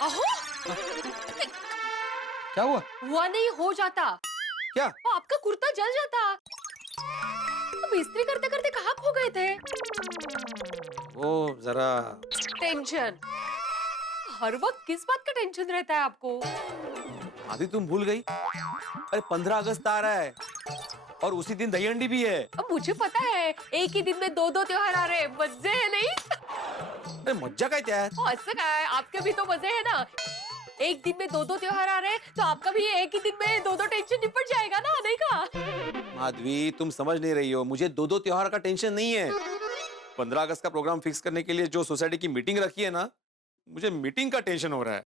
अहो, क्या हुआ? हुआ नहीं, हो जाता। क्या? वो आपका कुर्ता जल जाता। अब इस्त्री करते करते कहाँ खो गए थे? वो जरा टेंशन। हर वक्त किस बात का टेंशन रहता है आपको? आदि तुम भूल गई। अरे 15 अगस्त आ रहा है और उसी दिन दही हंडी भी है। अब मुझे पता है, एक ही दिन में दो दो त्योहार आ रहे हैं, मजे है नहीं? अरे मज्जा काय त्यात? ऐसा क्या है, आपके भी तो मजे है ना। एक दिन में दो दो त्योहार आ रहे हैं, तो आपका भी एक ही दिन में दो दो टेंशन निपट जाएगा ना, नहीं का? माधवी तुम समझ नहीं रही हो, मुझे दो दो त्योहार का टेंशन नहीं है। 15 अगस्त का प्रोग्राम फिक्स करने के लिए जो सोसाइटी की मीटिंग रखी है ना, मुझे मीटिंग का टेंशन हो रहा है।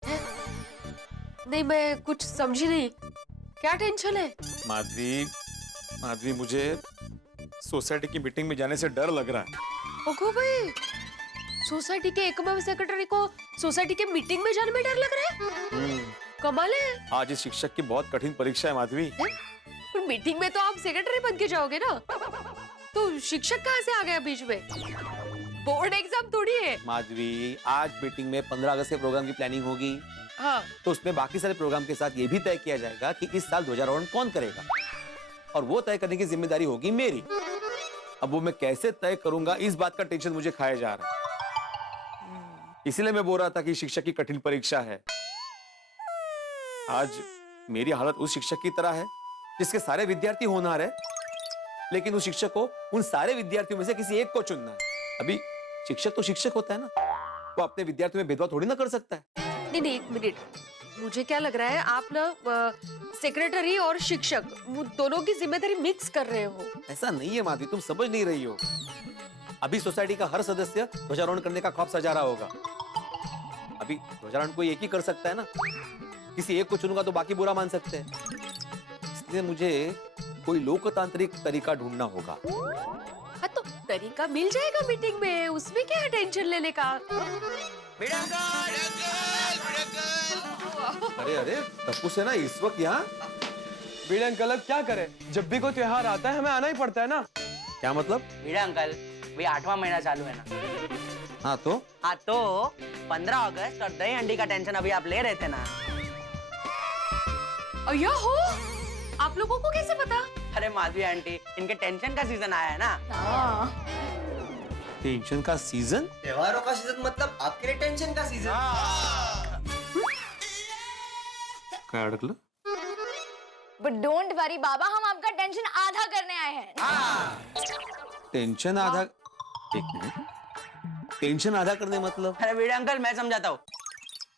नहीं, मैं कुछ समझी नहीं, क्या टेंशन है? माधवी माधवी मुझे सोसाइटी की मीटिंग में जाने से डर लग रहा है। ओको भाई, सोसाइटी के एकमात्र सेक्रेटरी को सोसाइटी के मीटिंग में जाने में डर लग रहा है? कमाल है। आज इस शिक्षक की बहुत कठिन परीक्षा है माधवी। पर मीटिंग में तो आप सेक्रेटरी बन के जाओगे ना, तो शिक्षक कहाँ से आ गया बीच में? बोर्ड एग्जाम थोड़ी है। माधवी आज मीटिंग में 15 अगस्त के प्रोग्राम की प्लानिंग होगी। हाँ, तो उसमें बाकी सारे प्रोग्राम के साथ ये भी तय किया जाएगा कि इस साल ध्वजारोहण कौन करेगा, और वो तय करने की जिम्मेदारी होगी मेरी। अब वो मैं कैसे तय करूंगा, इस बात का टेंशन मुझे खाया जा रहा है। इसीलिए मैं बोल रहा था कि शिक्षक की कठिन परीक्षा है। आज मेरी हालत उस शिक्षक की तरह है जिसके सारे विद्यार्थी होनहार है, लेकिन उस शिक्षक को उन सारे विद्यार्थियों में से किसी एक को चुनना है। अभी शिक्षक तो शिक्षक होता है ना, वो अपने विद्यार्थियों में भेदभाव थोड़ी ना कर सकता है। नहीं नहीं, एक मिनट, मुझे क्या लग रहा है, आप ना सेक्रेटरी और शिक्षक वो दोनों की जिम्मेदारी मिक्स कर रहे हो। ऐसा नहीं है माधवी, तुम समझ नहीं रही हो। अभी सोसाइटी का हर सदस्य ध्वजारोहण करने का ख्वाब सजा रहा होगा। अभी ध्वजारोहण कोई एक ही कर सकता है ना, किसी एक को चुनूंगा तो बाकी बुरा मान सकते हैं। इसलिए मुझे कोई लोकतांत्रिक तरीका ढूंढना होगा। हाँ, तो तरीका मिल जाएगा मीटिंग में, उसमें क्या है टेंशन लेने का? अरे अरे टप्पू सेना इस वक्त यहाँ? बीड़े अंकल अब क्या करे, जब भी कोई त्योहार आता है हमें आना ही पड़ता है ना। क्या मतलब? भिड़ा अंकल, भाई 8वां महीना चालू है ना। हाँ तो 15 अगस्त और दही हंडी का टेंशन अभी आप ले रहे थे ना। अय्या हो, आप लोगों को कैसे पता? अरे माधवी आंटी, इनके टेंशन का सीजन आया है ना। टेंशन का सीजन? त्योहारों का सीजन मतलब आपके लिए टेंशन का सीजन। क्या अड़कल? बट डोंट वरी बाबा, हम आपका टेंशन आधा करने आए हैं। टेंशन आधा? एक मिनट, टेंशन आधा करने मतलब? अरे भिड़ा अंकल, मैं समझाता हूँ।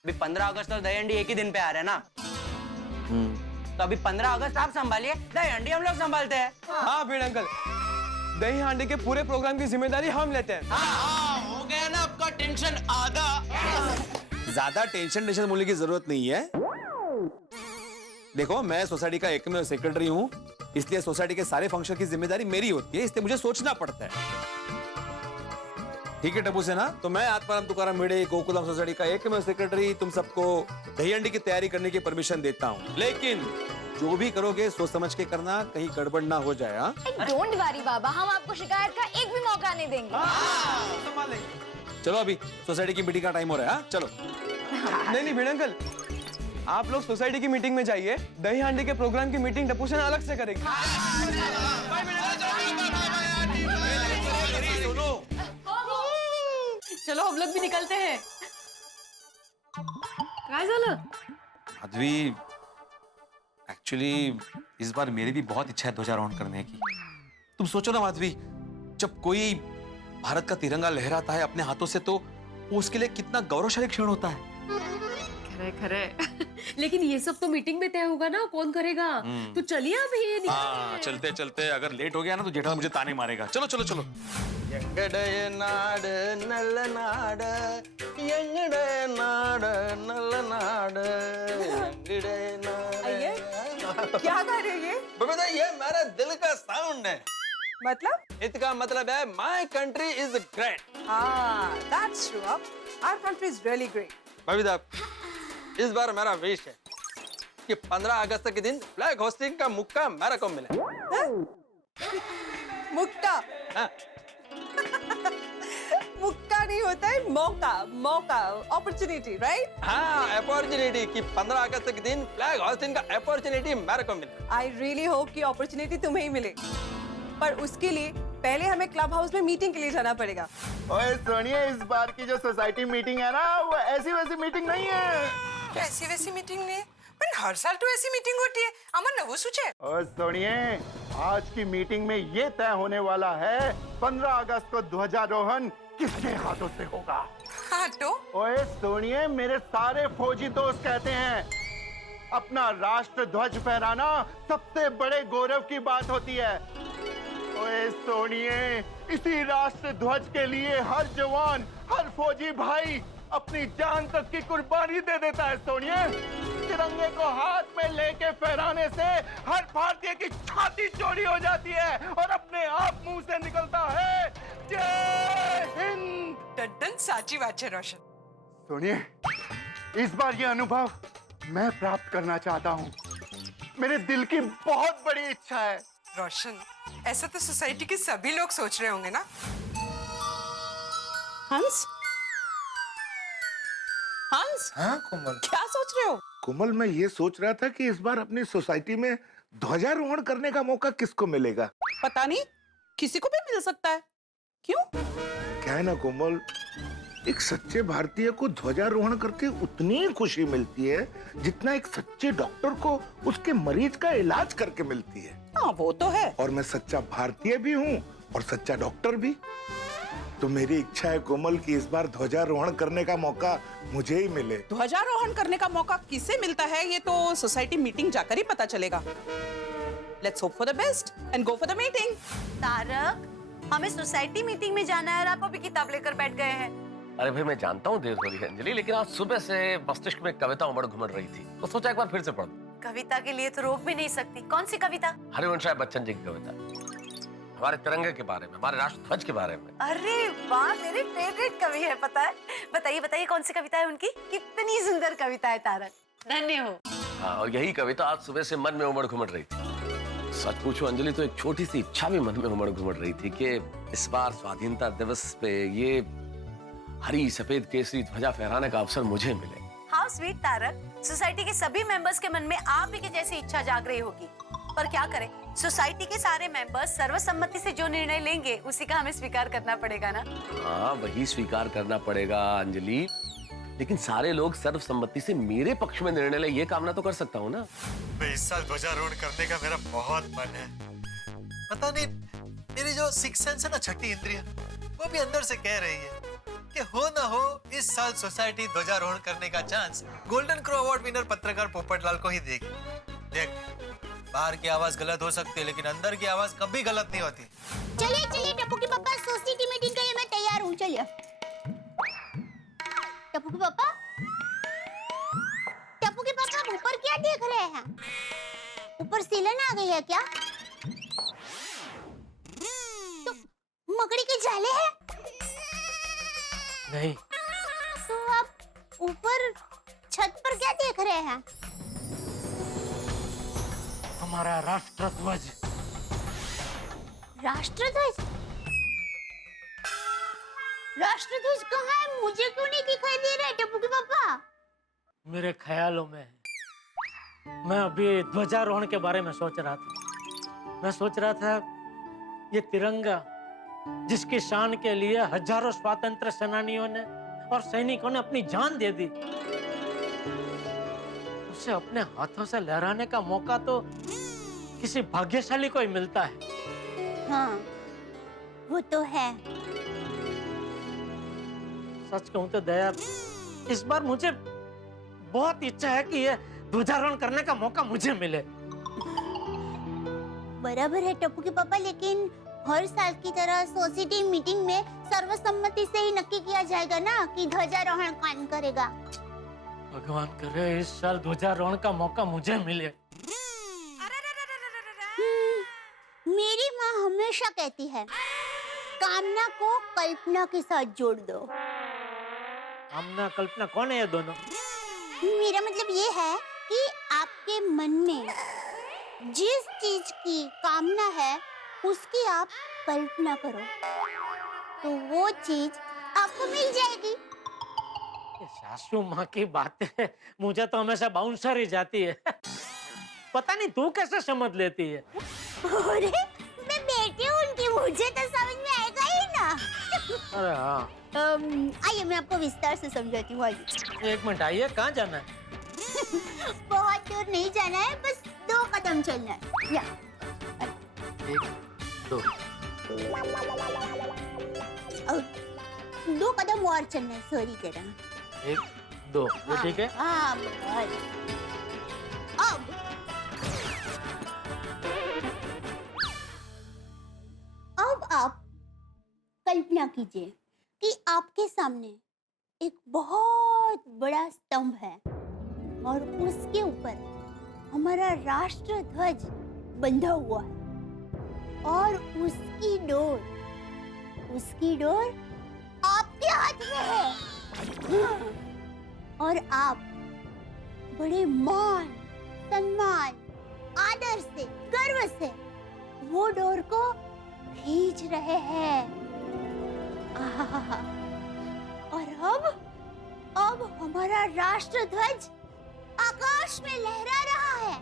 अभी 15 अगस्त और दही हंडी एक ही दिन पे आ रहे हैं ना, तो अभी 15 अगस्त आप संभालिए, दही हंडी हम लोग संभालते हैं। हाँ बीड़े अंकल, दही हांडी के पूरे प्रोग्राम की जिम्मेदारी हम लेते हैं। हो गया ना आपका टेंशन आधा। ज्यादा टेंशन होने की जरूरत नहीं है। देखो, मैं सोसाइटी का एकमेव सेक्रेटरी हूँ, इसलिए सोसाइटी के सारे फंक्शन की जिम्मेदारी मेरी होती है, इसलिए मुझे सोचना पड़ता है। ठीक है टप्पू सेना, तो मैं आत्माराम तुकाराम भिड़े, गोकुलम सोसाइटी का एकमेव सेक्रेटरी, तुम सबको दही हंडी की तैयारी करने की परमिशन देता हूँ। लेकिन जो भी करोगे सोच समझ के करना, कहीं गड़बड़ ना हो जाए। डोंट वरी बाबा, हम आपको शिकायत का एक भी मौका नहीं देंगे। चलो अभी सोसाइटी की मीटिंग का टाइम हो रहा है। चलो। नहीं नहीं बीड़े अंकल, आप लोग सोसाइटी की मीटिंग में जाइए, दही हांडी के प्रोग्राम की मीटिंग टप्पू सेना अलग से करेगी। चलो हम लोग भी निकलते हैं। काय झालं? माधवी, एक्चुअली इस बार मेरी भी बहुत इच्छा है ध्वजारोहण करने की। तुम सोचो ना माधवी, जब कोई भारत का तिरंगा लहराता है अपने हाथों से, तो वो उसके लिए कितना गौरवशाली क्षण होता है। खरे खरे। लेकिन ये सब तो मीटिंग में तय होगा ना, कौन करेगा? तो चलिए अभी। हाँ, चलते चलते अगर लेट हो गया ना तो जेठा मुझे ताने मारेगा। चलो चलो चलो। எங்கடைய நாடு நல்ல நாடு, எங்கடைய நாடு நல்ல நாடு, எங்கடைய நாடு। क्या गा रहे हैं ये? बबीता, ये मेरा दिल का साउंड है। मतलब? इसका मतलब है माय कंट्री इज ग्रेट। हाँ, that's true. Our country is really great. Babita, इस बार मेरा विश है कि 15 अगस्त के दिन फ्लैग होस्टिंग का मौका मेरे को मिले। मुक्ता, हाँ। मुक्ता मौका नहीं होता है, मौका, मौका, अपॉर्चुनिटी, राइट? हाँ, अपॉर्चुनिटी की 15 अगस्त के दिन फ्लैग होस्टिंग का अपॉर्चुनिटी मेरे को मिला। आई रियली होप कि अपॉर्चुनिटी तुम्हें ही मिले, पर उसके लिए पहले हमें क्लब हाउस में मीटिंग के लिए जाना पड़ेगा। ओए सोनिया, इस बार की जो सोसाइटी मीटिंग है ना, वो ऐसी वैसी मीटिंग नहीं है। ऐसी वैसी मीटिंग नहीं, पर हर साल तो ऐसी मीटिंग होती है। अमन नवो सोचे। ओए सोनिया, आज की मीटिंग में ये तय होने वाला है 15 अगस्त को ध्वजारोहण किसके हाथों से होगा। हाँ तो? ओए सोनिया, मेरे सारे फौजी दोस्त कहते हैं अपना राष्ट्र ध्वज फहराना सबसे बड़े गौरव की बात होती है। ओए सोनिए, इसी राष्ट्र ध्वज के लिए हर जवान, हर फौजी भाई अपनी जान तक की कुर्बानी दे देता है। सोनिए, तिरंगे को हाथ में लेके फहराने से हर भारतीय की छाती चौड़ी हो जाती है और अपने आप मुंह से निकलता है जय हिंद। टड्डन साची बात है रोशन। सोनिए, इस बार ये अनुभव मैं प्राप्त करना चाहता हूँ। मेरे दिल की बहुत बड़ी इच्छा है। रोशन, ऐसा तो सोसाइटी के सभी लोग सोच रहे होंगे ना? हंस, हंस, हाँ कोमल। क्या सोच रहे हो? कोमल, मैं ये सोच रहा था कि इस बार अपनी सोसाइटी में ध्वजारोहण करने का मौका किसको मिलेगा। पता नहीं, किसी को भी मिल सकता है। क्यों? क्या है ना कोमल, एक सच्चे भारतीय को ध्वजारोहण करके उतनी ही खुशी मिलती है जितना एक सच्चे डॉक्टर को उसके मरीज का इलाज करके मिलती है। हाँ, वो तो है। और मैं सच्चा भारतीय भी हूँ और सच्चा डॉक्टर भी। तो मेरी इच्छा है कोमल कि इस बार ध्वजारोहण करने का मौका मुझे ही मिले। ध्वजारोहण करने का मौका किसे मिलता है ये तो सोसाइटी मीटिंग जाकर ही पता चलेगा। Let's hope for the best and go for the meeting. Tarak, हमें सोसाइटी मीटिंग में जाना है और आप अभी किताब लेकर बैठ गए हैं। अरे भाई, मैं जानता हूँ देर हो रही है अंजलि, लेकिन आज सुबह से मस्तिष्क में कविता उमड़ घुमड़ रही थी, तो सोचा एक बार फिर से पढ़ दूं। कविता के लिए तो रोक भी नहीं सकती। कौन सी कविता? हरिवंश राय बच्चन जी की कविता, हमारे तिरंगे के बारे में, हमारे राष्ट्र ध्वज के बारे में। अरे वाह, मेरे फेवरेट कवि है, पता है। बताइए बताइए, कौन सी कविता है उनकी? कितनी सुंदर कविता है तारक, धन्य हो। हाँ, और यही कविता आज सुबह से मन में उमड़ घुमड़ रही थी। सच पूछो अंजलि, तो एक छोटी सी इच्छा भी मन में उमड़ घुमड़ रही थी कि इस बार स्वाधीनता दिवस पे ये हरी सफेद केसरी ध्वजा फहराने का अवसर मुझे मिले। हाउ स्वीट तारक, सोसाइटी के सभी मेंबर्स के मन में आप ही की जैसी इच्छा जाग रही होगी, पर क्या करें, सोसाइटी के सारे मेंबर्स सर्वसम्मति से जो निर्णय लेंगे उसी का हमें स्वीकार करना पड़ेगा ना। हाँ, वही स्वीकार करना पड़ेगा अंजलि, लेकिन सारे लोग सर्वसम्मति से मेरे पक्ष में निर्णय ले, ये कामना तो कर सकता हूँ ना। इस साल ध्वजारोहण करने का मेरा बहुत मन है। पता नहीं, मेरी जो सिक्स सेंस है ना, छठी इंद्रिय, वो भी अंदर से कह रही है कि हो ना हो इस साल सोसाइटी ध्वजारोहण करने का chance golden crow award winner पत्रकार पोपटलाल को ही देगी। देख, बाहर की आवाज गलत हो सकती है, लेकिन अंदर की आवाज कभी गलत नहीं होती। चलिए चलिए टप्पू के पापा, सोसाइटी मीटिंग के लिए मैं तैयार हूँ। चलिए टप्पू के पापा, टप्पू के पापा, आप ऊपर क्या देख रहे हैं? ऊपर सीलन आ गई है क्या? तो मकड़ी के जाले हैं? नहीं। तो आप ऊपर छत पर क्या देख रहे हैं? हमारा राष्ट्र ध्वज। राष्ट्र ध्वज? राष्ट्र ध्वज कहाँ है? मुझे क्यों नहीं दिखाई दे रहा है टप्पू के पापा? मेरे ख्यालों में मैं अभी ध्वजारोहण के बारे में सोच रहा था। मैं सोच रहा था ये तिरंगा जिसकी शान के लिए हजारों स्वतंत्र सेनानियों ने और सैनिकों ने अपनी जान दे दी, उसे अपने हाथों से लहराने का मौका तो किसी भाग्यशाली को ही मिलता है। हाँ, वो तो है। सच कहूं तो दया, इस बार मुझे बहुत इच्छा है कि ये ध्वजारोहण करने का मौका मुझे मिले। बराबर है टप्पू के पापा, लेकिन हर साल की तरह सोसाइटी मीटिंग में सर्वसम्मति से ही नक्की किया जाएगा ना कि ध्वजारोहण कौन करेगा। भगवान करे इस साल ध्वजारोहण का मौका मुझे मिले। मेरी माँ हमेशा कहती है, कामना को कल्पना के साथ जोड़ दो। कामना कल्पना कौन है ये दोनों? मेरा मतलब ये है कि आपके मन में जिस चीज की कामना है उसकी आप कल्पना करो, तो वो चीज आपको मिल जाएगी। ये सासू माँ की बातें मुझे तो हमेशा बाउंसर ही जाती है। पता नहीं तू कैसे समझ लेती है। अरे मैं बेटी हूँ उनकी, मुझे तो समझ में आएगा ही ना। अरे हाँ। आइए मैं आपको विस्तार से समझाती हूँ। आइए। 1 मिनट, आइए, कहाँ जाना है? बहुत दूर नहीं जाना है, बस 2 कदम चलना है। या 1 2 2 कदम और चलना है, सॉरी जरा। 1 2 ये ठीक है? हाँ बस। अब आप कल्पना कीजिए कि आपके सामने एक बहुत बड़ा स्तंभ है और उसके ऊपर हमारा राष्ट्र ध्वज बंधा हुआ है और उसकी डोर आपके हाथ में है। और आप बड़े मान, सम्मान, आदर से, गर्व से वो डोर को खींच रहे हैं। आहा, और अब हमारा राष्ट्र ध्वज आकाश में लहरा रहा है।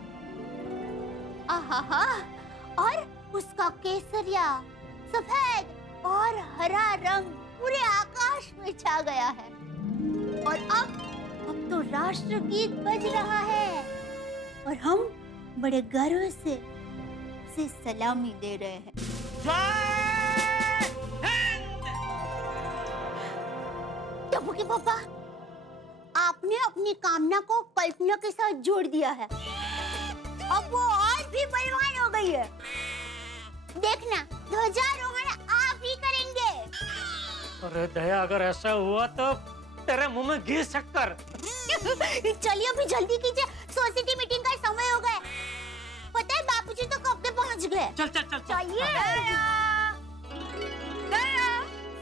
आहा, और उसका केसरिया, सफेद और हरा रंग पूरे आकाश में छा गया है। और अब तो राष्ट्र गीत बज रहा है और हम बड़े गर्व से उसे सलामी दे रहे हैं। टप्पू के पापा, आपने अपनी कामना को कल्पना के साथ जोड़ दिया है। अब वो और भी बलवान हो गई है। देखना, ध्वजारोहण आप ही करेंगे। अरे दया, अगर ऐसा हुआ तो तेरे मुंह में घी शक्कर। चलिए अभी जल्दी कीजिए, सोसाइटी मीटिंग का समय हो गया। पता है बापूजी तो कब के पहुंच गए। चल चल चल चलिए।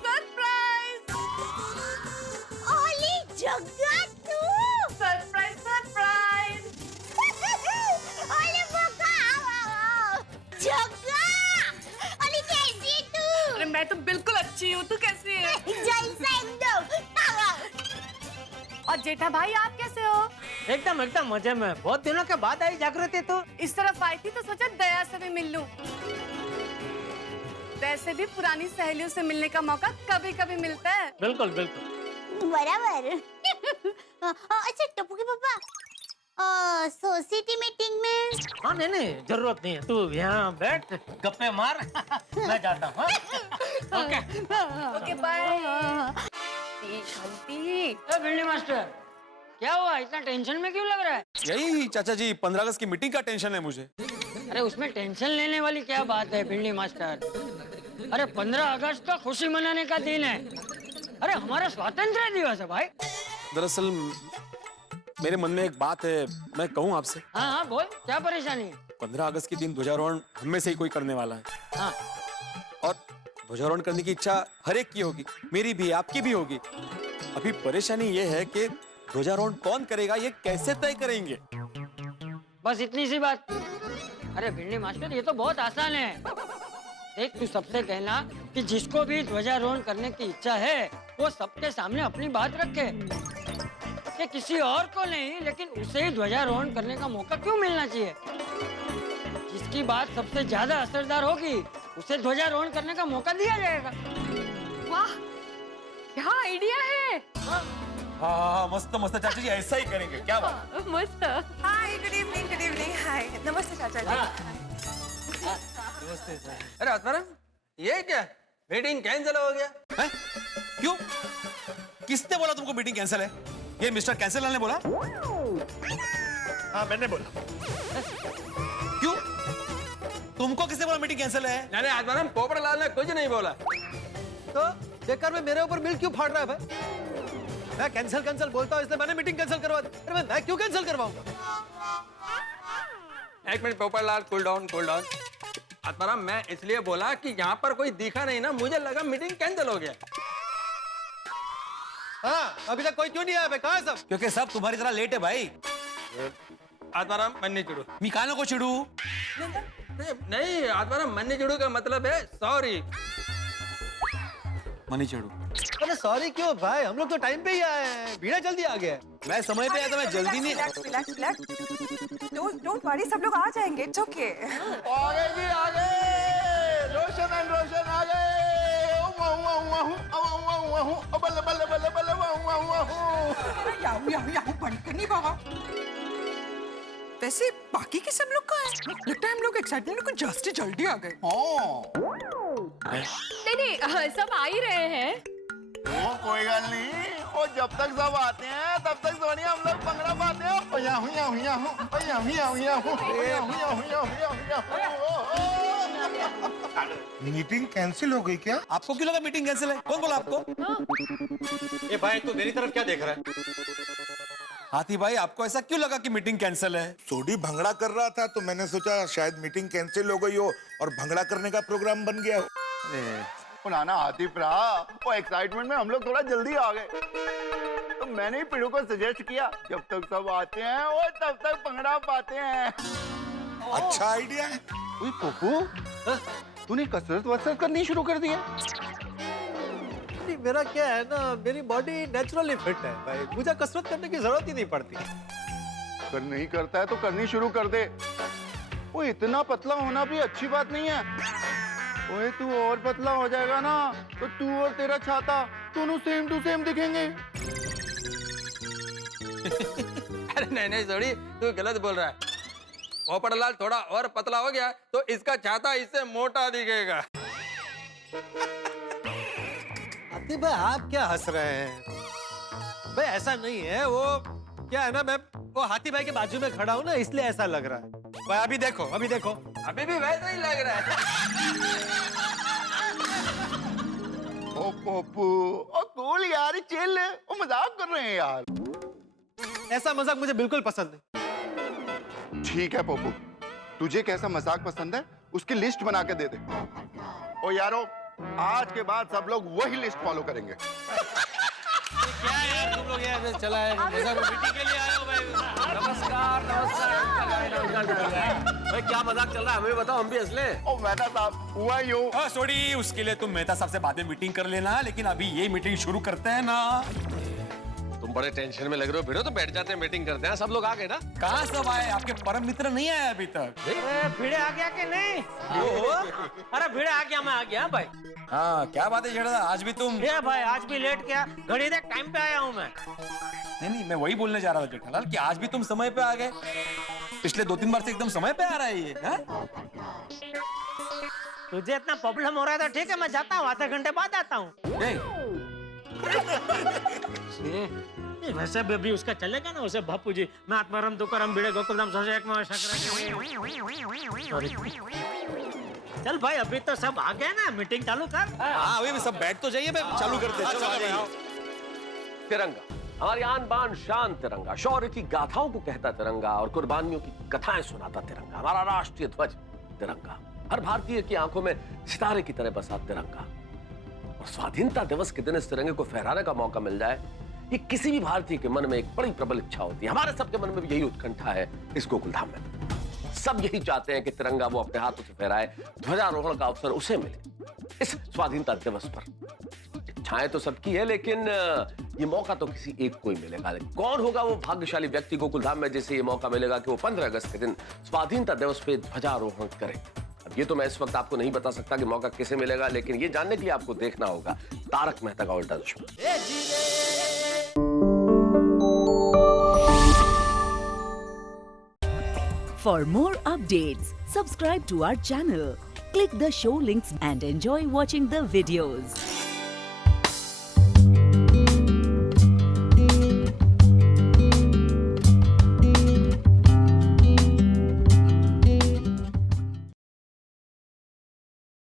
सरप्राइज! ओली जग्गा तू! Surprise surprise! ओले बका आओ। जग्गा! ओली कैसी है तू? अरे मैं तो बिल्कुल अच्छी हूँ, तू कैसी है? जैसा एकदम। और जेठा भाई आप कैसे हो? एकदम एकदम मजे में। बहुत दिनों के बाद आई जागृति तो। इस तरफ आई थी तो सोचा दया से भी मिल लूं। वैसे भी पुरानी सहेलियों से मिलने का मौका कभी कभी मिलता है। बिल्कुल बिल्कुल बराबर। अच्छा टप्पू के पापा, सोसाइटी मीटिंग में। हाँ नहीं नहीं, जरूरत नहीं है, तू यहाँ बैठ, गप्पे मार। मैं जाता हूँ। Okay okay bye. शांति। भिंडी मास्टर, क्या हुआ? इतना टेंशन में क्यों लग रहा है? यही चाचा जी, 15 अगस्त की मीटिंग का टेंशन है मुझे। अरे उसमें टेंशन लेने वाली क्या बात है भिंडी मास्टर? अरे 15 अगस्त तो खुशी मनाने का दिन है। अरे हमारा स्वतंत्रता दिवस है भाई। दरअसल मेरे मन में एक बात है, मैं कहूँ आपसे? हाँ हाँ बोल, क्या परेशानी है? 15 अगस्त के दिन ध्वजारोहण हम में से ही कोई करने वाला है। हाँ। और ध्वजारोहण करने की इच्छा हर एक की होगी, मेरी भी, आपकी भी होगी। अभी परेशानी ये है कि ध्वजारोहण कौन करेगा, ये कैसे तय करेंगे? बस इतनी सी बात। अरे भिंडी मास्टर, ये तो बहुत आसान है। देख, तू सबसे कहना कि जिसको भी ध्वजारोहण करने की इच्छा है वो सबके सामने अपनी बात रखे कि किसी और को नहीं, लेकिन उसे ही ध्वजारोहण करने का मौका क्यों मिलना चाहिए। जिसकी बात सबसे ज्यादा असरदार होगी उसे ध्वजारोहण करने का मौका दिया जाएगा। वाह, क्या आइडिया है। हाँ मस्त मस्त चाचा जी, ऐसा ही करेंगे। क्या बात? मस्त। हाय, गुड इवनिंग, गुड इवनिंग। हाय, नमस्ते चाचा जी। अरे आत्माराम, ये क्या मीटिंग कैंसिल हो गया? है? क्यों? किसने बोला तुमको मीटिंग कैंसिल है? ये मिस्टर कैंसिल ने बोला? हाँ मैंने बोला। क्यों? तुमको किसने बोला मीटिंग कैंसिल है? नहीं आत्माराम, पोपटलाल ने कुछ नहीं बोला। तो बेकार में मेरे ऊपर बिल क्यों फाड़ रहा है भाई? मैं कैंसिल बोलता हूँ इसलिए मैंने मीटिंग कैंसिल करवा दी। अरे मैं क्यों कैंसिल करवाऊंगा? एक minute Popatlal, cool down cool down. Atmaram, मैं इसलिए बोला कि यहाँ पर कोई दिखा नहीं ना, मुझे लगा मीटिंग कैंसिल हो गया। हाँ, अभी तक कोई क्यों नहीं आया? कहाँ है सब? क्योंकि सब तुम्हारी तरह लेट है भाई। आत्माराम, मन नहीं चिड़ू। मी कानो को चिड़ू? नहीं आत्माराम, मन नहीं चिड़ू का मतलब है सॉरी। मनी चिड़ू। अरे सॉरी क्यों भाई, हम लोग तो टाइम पे ही आए हैं, भीड़ा जल्दी आ गया। मैं समय पे आया था, मैं जल्दी नहीं। रिलैक्स। डोंट वरी, सब लोग आ जाएंगे। It's okay. आगे जी आगे, रोशन एंड रोशन आ गए। बल्ले बल्ले बल्ले बल्ले याहू बंद करनी बाबा। वैसे बाकी के सब लोग कहाँ हैं? लगता है हम लोग एक्साइटमेंट में कुछ जल्दी आ गए। नहीं, सब आ ही रहे हैं। वो कोई गल नहीं, और जब तक सब आते हैं तब तक सोनिया हम लोग भंगड़ा पाते हैं। मीटिंग कैंसिल हो गई क्या? आपको क्यों लगा मीटिंग कैंसिल है? कौन बोला आपको? ए भाई, तू मेरी तरफ क्या देख रहा है? हाथी भाई, आपको ऐसा क्यों लगा कि मीटिंग कैंसिल है? सोडी भंगड़ा कर रहा था तो मैंने सोचा शायद मीटिंग कैंसिल हो गई हो और भंगड़ा करने का प्रोग्राम बन गया हो। नाना आतिफ रहा, वो एक्साइटमेंट में हम लोग थोड़ा जल्दी आ गए, तो मैंने ही पिड़ू को सजेस्ट किया जब तक सब आते हैं वो तब तक भंगड़ा पाते हैं। अच्छा आइडिया है। ओए पप्पू, तूने कसरत वसरत करनी शुरू कर दी है? नहीं, मेरा क्या है ना, मेरी बॉडी नेचुरली फिट है भाई, मुझे कसरत करने की जरूरत ही नहीं पड़ती। अगर नहीं करता है तो करनी शुरू कर दे। वो इतना पतला होना भी अच्छी बात नहीं है। ओए तू और पतला हो जाएगा ना तो तू और तेरा छाता दोनों सेम टू सेम दिखेंगे। अरे नहीं सोडी, तू गलत बोल रहा है। पोपटलाल थोड़ा और पतला हो गया तो इसका छाता इससे मोटा दिखेगा। आतिफ भाई, आप क्या हंस रहे हैं? भाई ऐसा नहीं है, वो क्या है ना, मैं वो हाथी भाई के बाजू में खड़ा हूँ ना, इसलिए ऐसा लग रहा है। भाई अभी देखो, अभी देखो, अभी भी वैसा ही लग रहा है। ओ पप्पू, ओ कूल यार, चिल, वो मजाक कर रहे हैं यार। ऐसा मजाक मुझे बिल्कुल पसंद नहीं। ठीक है पप्पू, तुझे कैसा मजाक पसंद है उसकी लिस्ट बना के दे दे। ओ यारो, आज के बाद सब लोग वही लिस्ट फॉलो करेंगे। क्या यार तुम लोग यहाँ से चला है, मीटिंग के लिए आए हो भाई? नमस्कार भाई, क्या मजाक चल रहा है हमें बताओ, हम भी हंस लें। ओ मेहता साहब, हुआ यूं। हाँ सोडी, उसके लिए तुम मेहता साहब से बाद में मीटिंग कर लेना, लेकिन अभी ये मीटिंग शुरू करते हैं ना। तुम बड़े टेंशन में लग रहे हो, भिड़ो तो बैठ जाते हैं, मीटिंग करते हैं। सब लोग आ गए ना? कहाँ सब आए? आपके परम मित्र नहीं आए अभी तक। भिड़े आ गया कि नहीं? अरे भिड़े आ गया, मैं आ गया भाई। हाँ, क्या बात है जेठा, आज भी तुम? ये भाई आज भी लेट किया, घड़ी देख टाइम पे आया हूँ मैं। नहीं, मैं वही बोलने जा रहा था जेठालाल कि आज भी तुम समय पे आ गए। पिछले 2-3 बार से एकदम समय पे आ रहा है ये। तुझे इतना प्रॉब्लम हो रहा था, ठीक है मैं जाता हूँ, आधे घंटे बाद आता हूँ। वैसे भी अभी उसका चलेगा ना, उसे बापू जी मैं आत्माराम तुकाराम भिड़े गोकुलधाम सोचे एक में चल भाई, अभी तो सब आ गए ना, मीटिंग चालू कर। हाँ, अभी सब बैठ तो जाइए, चालू करते हैं। चलो आ जाइए। तिरंगा हमारी आन बान शान, तिरंगा शौर्य की गाथाओं को कहता तिरंगा और कुर्बानियों की कथाएं सुनाता तिरंगा, हमारा राष्ट्रीय ध्वज तिरंगा, हर भारतीय की आंखों में सितारे की तरह बसा तिरंगा। और स्वाधीनता दिवस के दिन इस तिरंगे को फहराने का मौका मिल जाए, ये किसी भी भारतीय के मन में एक बड़ी प्रबल इच्छा होती है। हमारे सबके मन में भी यही उत्कंठा है इस गोकुलधाम में। सब यही चाहते हैं कि तिरंगा वो अपने हाथों से फहराए, ध्वजारोहण का अवसर उसे मिले इस स्वाधीनता दिवस पर। इच्छाएं तो सबकी है, लेकिन ये मौका तो किसी एक को ही मिलेगा। लेकिन कौन होगा वो भाग्यशाली व्यक्ति गोकुलधाम में जिसे ये मौका मिलेगा कि वो 15 अगस्त के दिन स्वाधीनता दिवस पे ध्वजारोहण करे? अब ये तो मैं इस वक्त आपको नहीं बता सकता कि मौका किसे मिलेगा, लेकिन ये जानने के लिए आपको देखना होगा तारक मेहता का उल्टा चश्मा। For more updates, subscribe to our channel, click the show links and enjoy watching the videos.